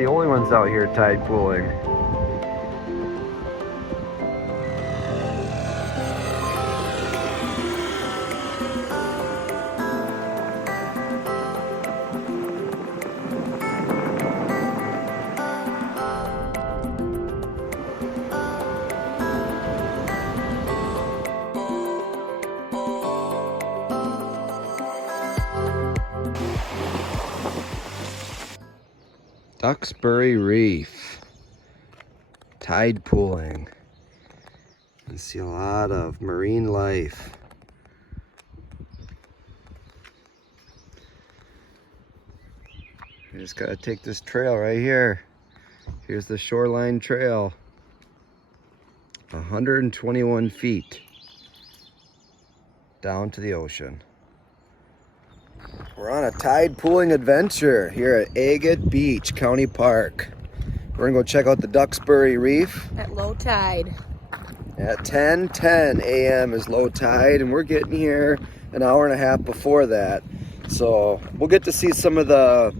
the only ones out here tide pooling. Duxbury Reef, tide pooling. You see a lot of marine life. You just gotta take this trail right here. Here's the shoreline trail. 121 feet down to the ocean. We're on a tide pooling adventure here at Agate Beach, County Park. We're gonna go check out the Duxbury Reef. At low tide. At 10:10 a.m. is low tide, and we're getting here an hour and a half before that. So we'll get to see some of the,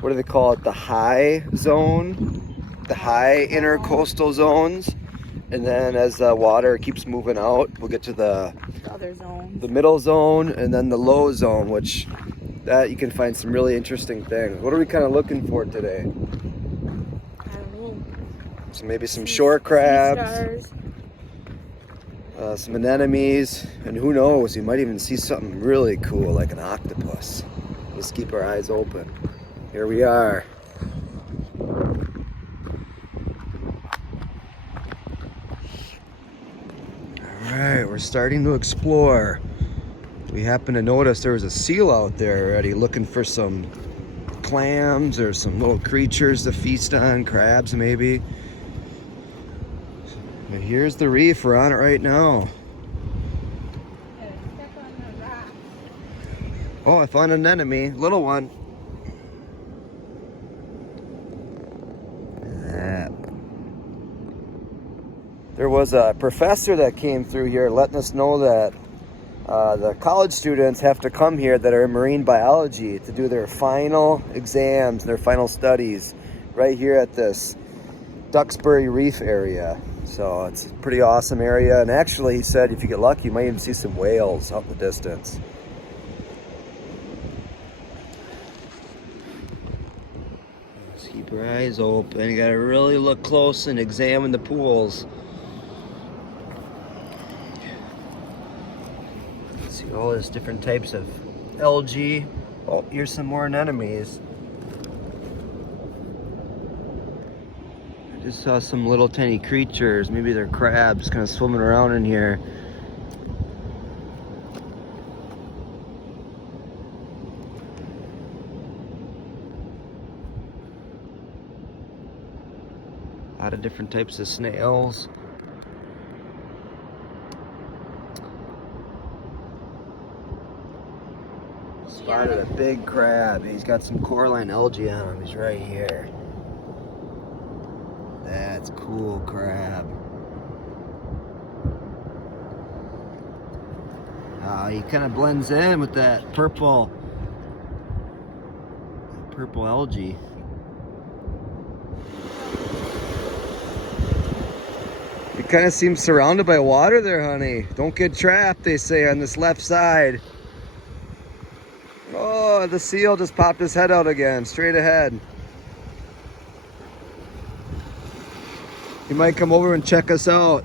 what do they call it, the high zone, the high intercoastal zones. And then as the water keeps moving out, we'll get to the other zones, the middle zone, and then the low zone, which that you can find some really interesting things. What are we kind of looking for today? I don't know. So maybe some shore crabs, Sea stars. some anemones, and who knows, you might even see something really cool like an octopus. Just keep our eyes open. Here we are. Alright, we're starting to explore. We happened to notice there was a seal out there already looking for some clams or some little creatures to feast on, crabs maybe. But here's the reef, we're on it right now. Oh, I found an anemone, little one. There was a professor that came through here letting us know that the college students have to come here that are in marine biology to do their final exams, their final studies right here at this Duxbury Reef area. So it's a pretty awesome area. And actually, he said if you get lucky, you might even see some whales out in the distance. Just keep your eyes open. You gotta really look close and examine the pools. See all these different types of algae. Oh, here's some more anemones. I just saw some little tiny creatures. Maybe they're crabs kind of swimming around in here. A lot of different types of snails. Spotted a big crab. He's got some coralline algae on him. He's right here. That's cool crab. He kind of blends in with that purple algae. You kind of seem surrounded by water there, honey. Don't get trapped, they say, on this left side. Oh, the seal just popped his head out again, straight ahead. He might come over and check us out.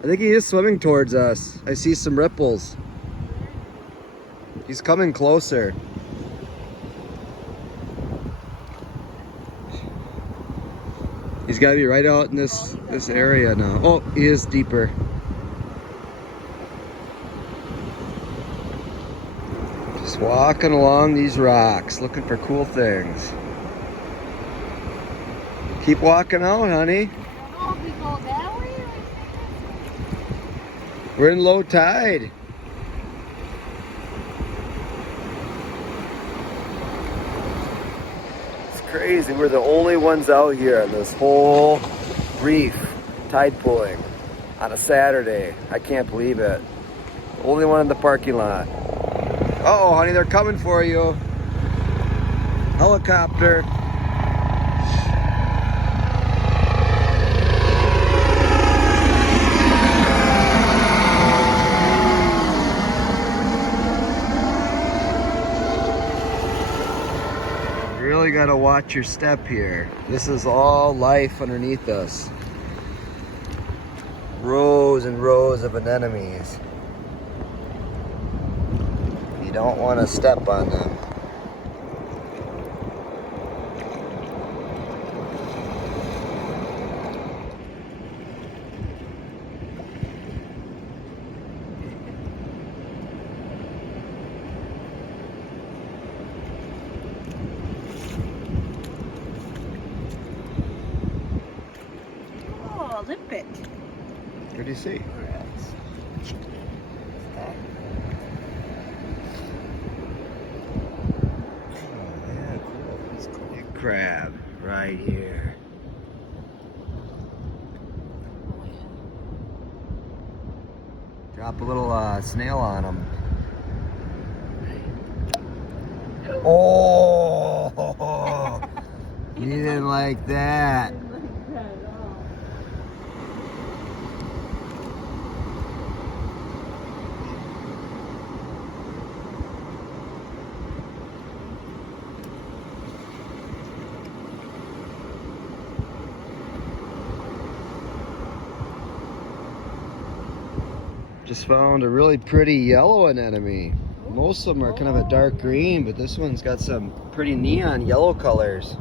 I think he is swimming towards us. I see some ripples. He's coming closer. He's got to be right out in this area now. Oh, he is deeper. Just walking along these rocks, looking for cool things. Keep walking out, honey. We're in low tide. It's crazy. We're the only ones out here on this whole reef tide pooling on a Saturday. I can't believe it. Only one in the parking lot. Uh-oh, honey, they're coming for you. Helicopter. watch your step here. This is all life underneath us. Rows and rows of anemones. You don't want to step on them. Oh, limpet. What do you see? Crab right here. Drop a little snail on them. Oh, you didn't like that. Just found a really pretty yellow anemone. Most of them are kind of a dark green, but this one's got some pretty neon yellow colors.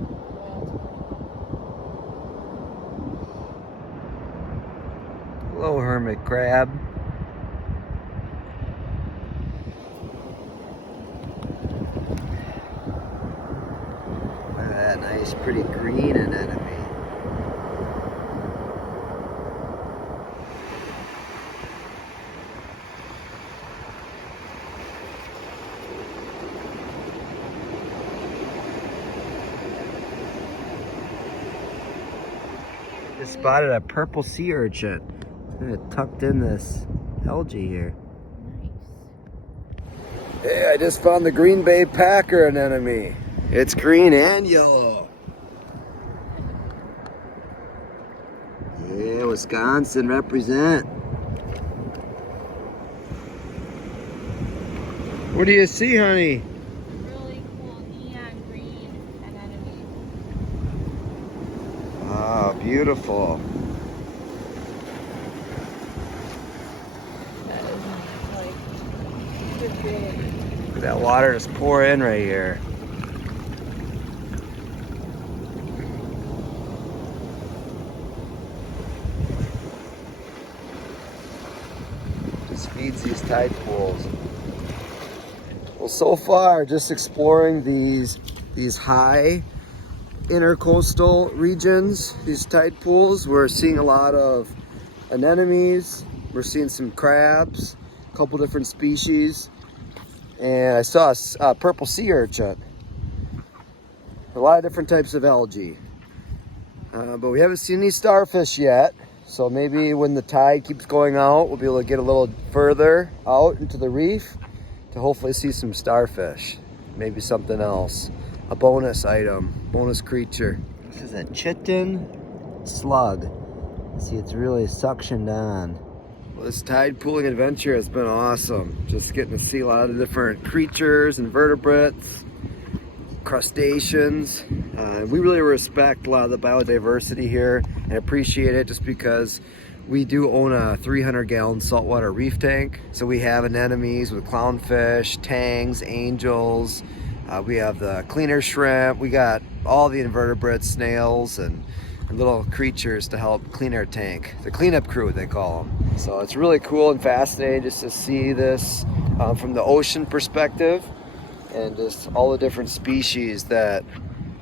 Hello, hermit crab. Look at that nice, pretty green anemone. Just spotted a purple sea urchin. It's tucked in this algae here. Hey, I just found the Green Bay Packer anemone. It's green and yellow. Yeah, Wisconsin represent. What do you see, honey? Really cool neon green anemone. Ah, beautiful. That is like good big. Look at that water just pour in right here. Just feeds these tide pools. Well, so far, just exploring these high intercoastal regions, these tide pools. We're seeing a lot of anemones. We're seeing some crabs, a couple different species, and I saw a purple sea urchin. A lot of different types of algae, but we haven't seen any starfish yet. So maybe when the tide keeps going out, we'll be able to get a little further out into the reef to hopefully see some starfish, maybe something else, a bonus item, bonus creature. This is a chitin slug. See, it's really suctioned on. Well, this tide pooling adventure has been awesome. Just getting to see a lot of the different creatures, invertebrates, crustaceans. We really respect a lot of the biodiversity here and appreciate it just because we do own a 300-gallon saltwater reef tank. So we have anemones with clownfish, tangs, angels. We have the cleaner shrimp. We got all the invertebrates, snails, and little creatures to help clean our tank. The cleanup crew, they call them. So it's really cool and fascinating just to see this from the ocean perspective and just all the different species that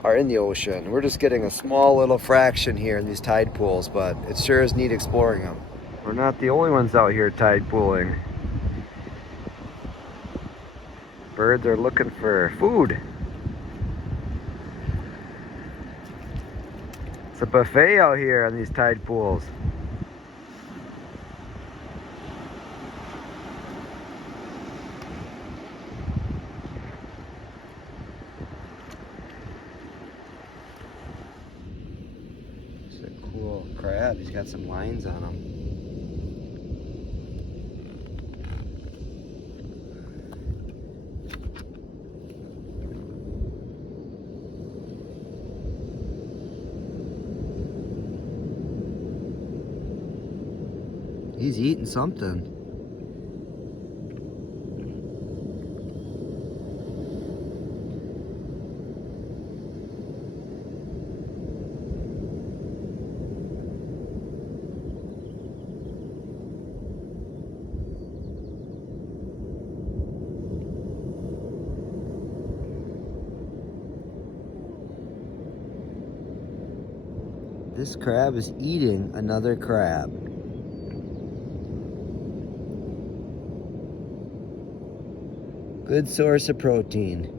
are in the ocean. We're just getting a small little fraction here in these tide pools, but it sure is neat exploring them. We're not the only ones out here tide pooling. Birds are looking for food. It's a buffet out here on these tide pools. It's a cool crab. He's got some lines on him. He's eating something. This crab is eating another crab. Good source of protein.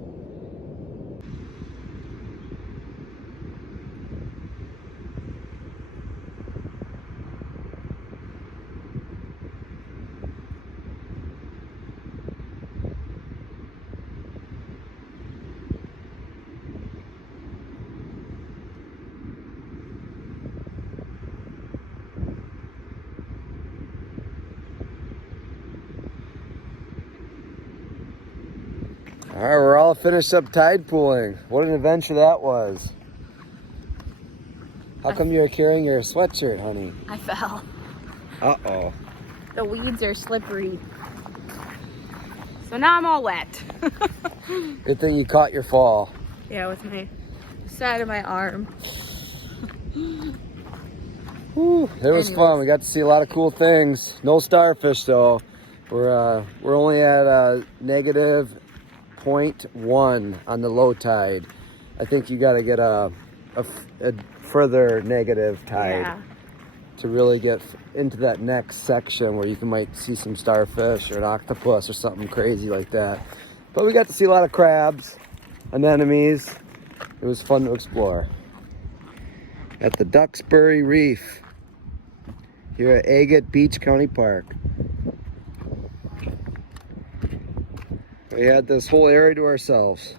All right, we're all finished up tide pooling. What an adventure that was. How come you're carrying your sweatshirt, honey? I fell. Uh-oh. The weeds are slippery. So now I'm all wet. Good thing you caught your fall. Yeah, with my side of my arm. Whew, it was fun. We got to see a lot of cool things. No starfish though. We're only at negative 0.1 on the low tide. I think you got to get a further negative tide to really get into that next section where you might see some starfish or an octopus or something crazy like that. But we got to see a lot of crabs, anemones. It was fun to explore. At the Duxbury Reef here at Agate Beach County Park. We had this whole area to ourselves.